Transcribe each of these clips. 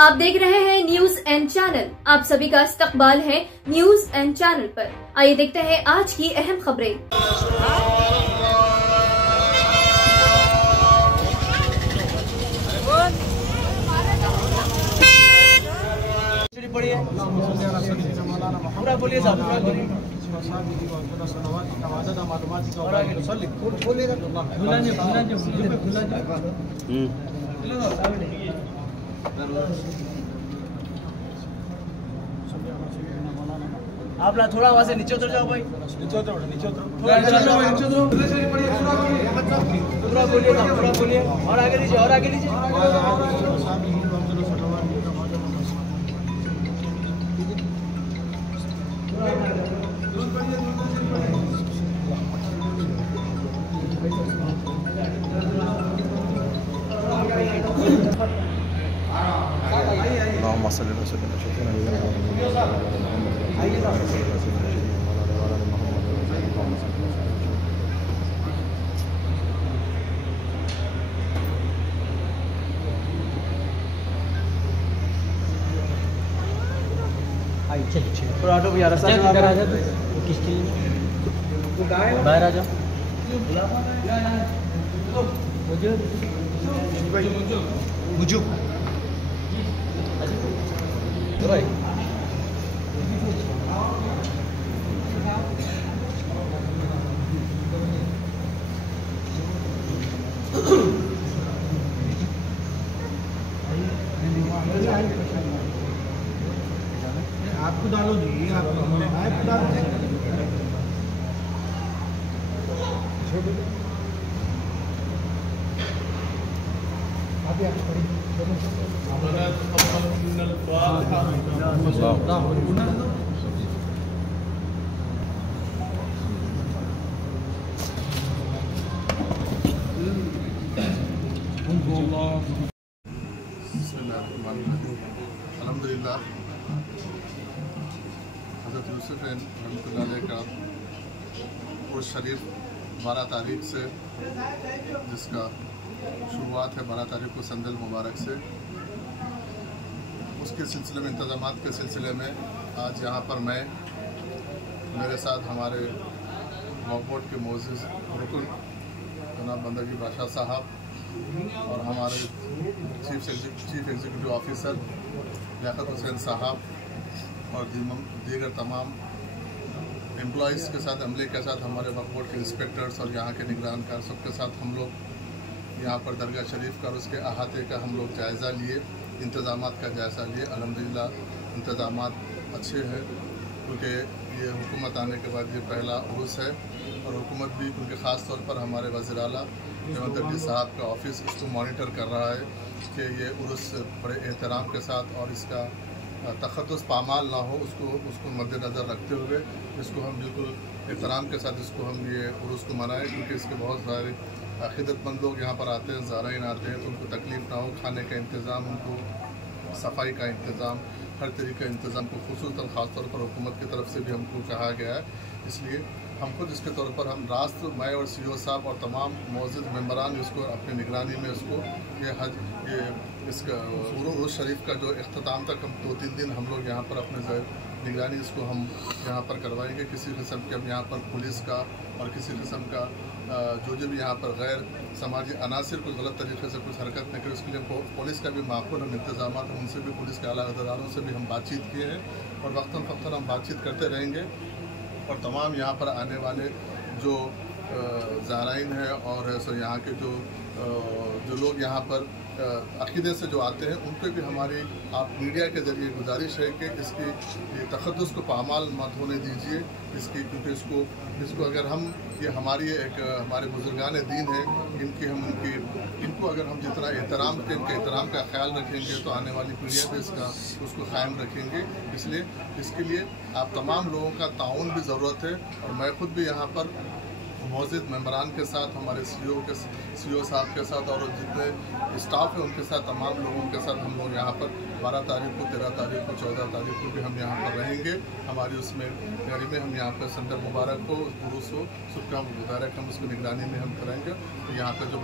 आप देख रहे हैं न्यूज एंड चैनल। आप सभी का इस्तकबाल है न्यूज एंड चैनल पर। आइए देखते हैं आज की अहम खबरें। आप ला थोड़ा वहां से नीचे उतर जाओ भाई, नीचे उतरो पूरा बोलिए और आगे लीजिए थोड़ा ऑटो भी आ रहा है, इधर आ जा। किसके लिए बाहर आ जाओ। मुझे भाई आपको डालो जी, आपको डालो। अल्हम्दुलिल्लाह हज़रत यूसुफ रहमतुल्लाह अलैह का उर्स शरीफ 12 तारीख से, जिसका शुरुआत है 12 तारीख को संदल मुबारक से, उसके सिलसिले में इंतज़ामात के सिलसिले में आज यहाँ पर मैं, मेरे साथ हमारे वक्फ बोर्ड के मोअज़्ज़िज़ रुकन जनाब बंदगी बादशाह साहब और हमारे chief executive officer Liaquat Hussain साहब और दीगर तमाम एम्प्लॉइज़ के साथ, अमले के साथ, हमारे वक्फ बोर्ड के इंस्पेक्टर्स और यहाँ के निगरान कार सबके साथ हम लोग यहाँ पर दरगाह शरीफ का और उसके अहाते का हम लोग जायज़ा लिए, इंतज़ामात का जायज़ा लिए। अल्हम्दुलिल्लाह इंतज़ामात अच्छे हैं, क्योंकि ये हुकूमत आने के बाद ये पहला उर्स है और हुकूमत भी, क्योंकि ख़ास तौर पर हमारे वज़ीर आला हेमंत रेड्डी साहब का ऑफिस इसको मॉनिटर कर रहा है कि ये उर्स बड़े एहतराम के साथ और इसका तख़द्दुस पामाल ना हो, उसको मद्देनज़र रखते हुए इसको हम बिल्कुल एहतराम के साथ इसको हम ये उर्स को मनाएं, क्योंकि इसके बहुत सारे अक़ीदतमंद लोग यहाँ पर आते हैं, ज़ाराइन आते हैं, तो उनको तकलीफ़ ना हो, खाने का इंतज़ाम, उनको सफाई का इंतज़ाम, हर तरीके का इंतज़ाम को खुसूसन ख़ास तौर पर हुकूमत की तरफ से भी हमको कहा गया है। इसलिए हम खुद इसके तौर पर हम राष्ट्र, मैं और CEO साहब और तमाम मौजूद मेंबरान इसको अपनी निगरानी में इसको इसका उर्स शरीफ का जो इख्तिताम तक हम 2-3 दिन हम लोग यहाँ पर अपने निगरानी इसको हम यहाँ पर करवाएंगे। किसी किस्म के हम यहाँ पर पुलिस का और किसी किस्म का जो भी यहाँ पर गैर समाजी अनासिर को गलत तरीके से कुछ हरकत नहीं करे, उसके लिए पुलिस का भी माकूल हम इंतजाम हैं, उनसे भी, पुलिस के आला अहदेदारों से भी हम बातचीत किए हैं और वक्तन फ़क्तन हम बातचीत करते रहेंगे। और तमाम यहाँ पर आने वाले जो ज़ाराइन हैं और यहाँ के जो लोग यहाँ पर अक़ीदे से जो आते हैं, उनको भी हमारी आप मीडिया के ज़रिए गुजारिश है कि इसकी ये तख़द्दुस को पामाल मत होने दीजिए इसकी, क्योंकि इसको अगर हम, ये हमारी एक हमारे बुजुर्गान दीन है, इनको अगर हम जितना एहतराम के इनके एहतराम का ख्याल रखेंगे तो आने वाली पीढ़ियाँ भी उसको कायम रखेंगे। इसलिए इसके लिए आप तमाम लोगों का ताउन भी ज़रूरत है और मैं ख़ुद भी यहाँ पर मौजूद मेंबरान के साथ, हमारे CEO साहब के साथ और जितने स्टाफ है उनके साथ, तमाम लोगों के साथ हम लोग यहाँ पर 12 तारीख को, 13 तारीख को, 14 तारीख को भी हम यहाँ पर रहेंगे। हमारी उसमें तैयारी में हम यहाँ पर संदर मुबारक को, पुरुष को, सबका मुबारक हम उसको निगरानी में हम कराएंगे। तो यहाँ पर जो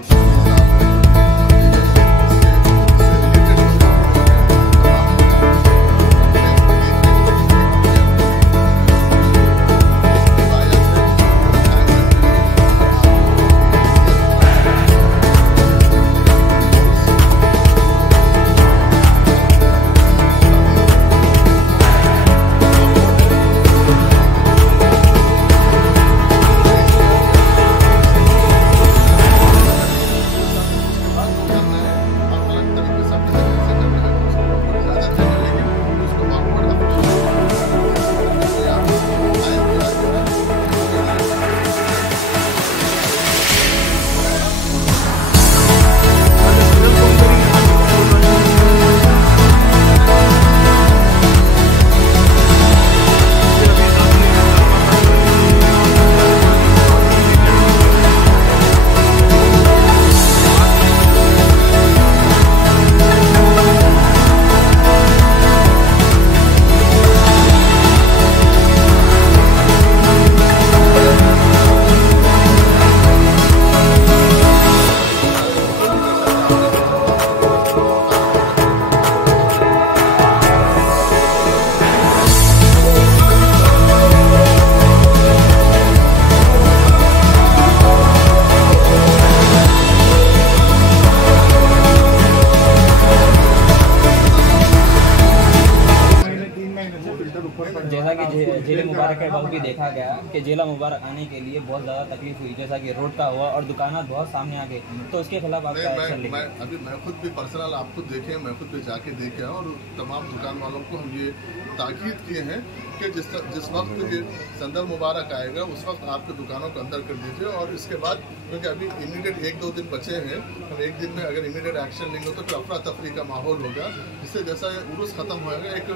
जैसा कि जिले मुबारक के वक्त भी देखा गया कि जिला मुबारक आने के लिए बहुत ज़्यादा तकलीफ हुई, जैसा कि रोड का हुआ और दुकानात बहुत सामने आ गए, तो उसके खिलाफ आप क्या एक्शन लेंगे? मैं खुद भी पर्सनल आप खुद देखे, मैं खुद भी जाके देखे हैं और तमाम दुकान वालों को हम ये ताकीद किए हैं कि जिस वक्त ये संदल मुबारक आएगा उस वक्त आपके दुकानों को अंदर कर दीजिए। और इसके बाद क्योंकि अभी इमीडिएट 1-2 दिन बचे हैं, हम एक दिन में अगर इमीडिएट एक्शन लेंगे तो फिर अफरा तफरी का माहौल होगा। इससे जैसा ये उर्स ख़त्म होएगा एक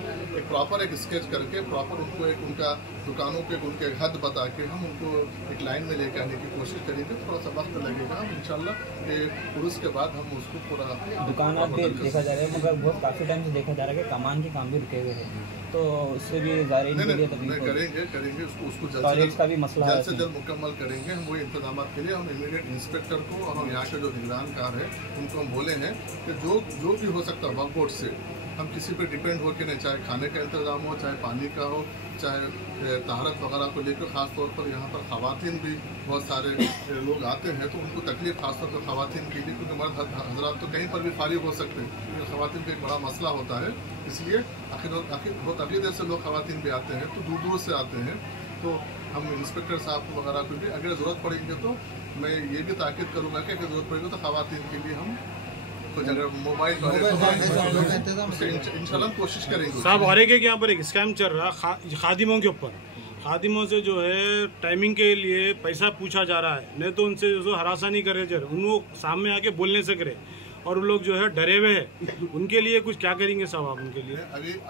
प्रॉपर एक स्केच करके प्रॉपर उनको एक उनका दुकानों के उनके हद बता के हम उनको एक लाइन में लेकर आने की कोशिश करेंगे। थोड़ा सा वक्त लगेगा, हम इंशाल्लाह उर्स के बाद हम उसको पूरा दुकान भी देखा जा रहा है, मगर बहुत काफ़ी टाइम से देखा जा रहा है कि कमान के काम भी रुके हुए हैं, तो उससे भी ज़ाहिर के लिए करेंगे उसको जल्द का भी मसला जल्द से जल्द मुकम्मल करेंगे। हम वही इंतजाम के लिए हम इमीडिएट इंस्पेक्टर को और हम यहाँ के जो निगरानकार है उनको हम बोले हैं कि जो भी हो सकता है वक्फ बोर्ड से हम किसी पे डिपेंड हो के नहीं, चाहे खाने का इंतजाम हो, चाहे पानी का हो, चाहे तहारत वगैरह को लेकर। ख़ास तौर पर यहाँ पर ख़वातीन भी बहुत सारे लोग आते हैं तो उनको तकलीफ खास तौर पर ख़वातीन की, क्योंकि मर्द हजरात तो कहीं पर भी फारिग हो सकते हैं, लेकिन ख़वातीन का एक बड़ा मसला होता है। इसलिए आखिर बहुत अकीदत से लोग ख़वातीन भी आते हैं, तो दूर दूर से आते हैं। तो हम इंस्पेक्टर साहब वगैरह को भी अगर ज़रूरत पड़ेगी तो मैं ये भी ताकीद करूँगा कि अगर ज़रूरत पड़ेगी तो ख़वातीन के लिए हम कुछ अगर मोबाइल इंशाल्लाह कोशिश करेंगे। साहब और एक यहाँ पर एक स्कैम चल रहा खादिमों के ऊपर, खादिमों से जो है टाइमिंग के लिए पैसा पूछा जा रहा है, नहीं तो उनसे जो हरासा नहीं करे जा रहे, उनको सामने आके बोलने से करे और वो लोग जो है डरे हुए हैं, उनके लिए कुछ क्या करेंगे साहब आप उनके लिए?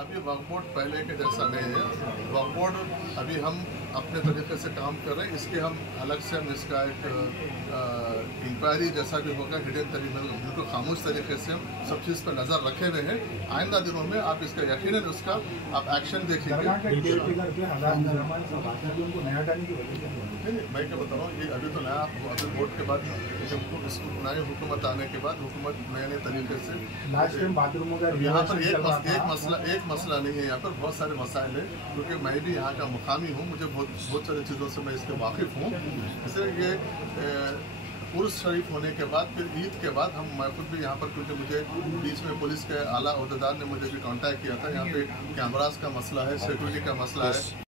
अभी वक्फ बोर्ड पहले के जैसा नहीं है। वक्फ बोर्ड अभी हम अपने तरीके से काम कर रहे हैं, इसके हम अलग से हम इसका एक इंक्वायरी जैसा भी होगा हिडन तरीके बिल्कुल खामोश तरीके से हम सब चीज़ पर नज़र रखे हुए हैं। आइंदा दिनों में आप इसका यकीनन उसका आप एक्शन देखेंगे। मैं क्या बता रहा हूँ, ये अभी तो नया अभी बोर्ड के बाद नई हुकूमत आने के बाद हुकूमत नए तरीके से यहाँ पर एक मसला नहीं है, यहाँ पर बहुत सारे मसाइल हैं, क्योंकि मैं भी यहाँ का मुकामी हूँ, मुझे बहुत सारी चीज़ों से मैं इसके वाकिफ़ हूँ। इसलिए ये उर्स शरीफ होने के बाद फिर ईद के बाद मैं खुद भी यहाँ पर, क्योंकि मुझे बीच में पुलिस के आला अहदेदार ने मुझे भी कांटेक्ट किया था, यहाँ पे कैमरास का मसला है, सिक्योरिटी का मसला है।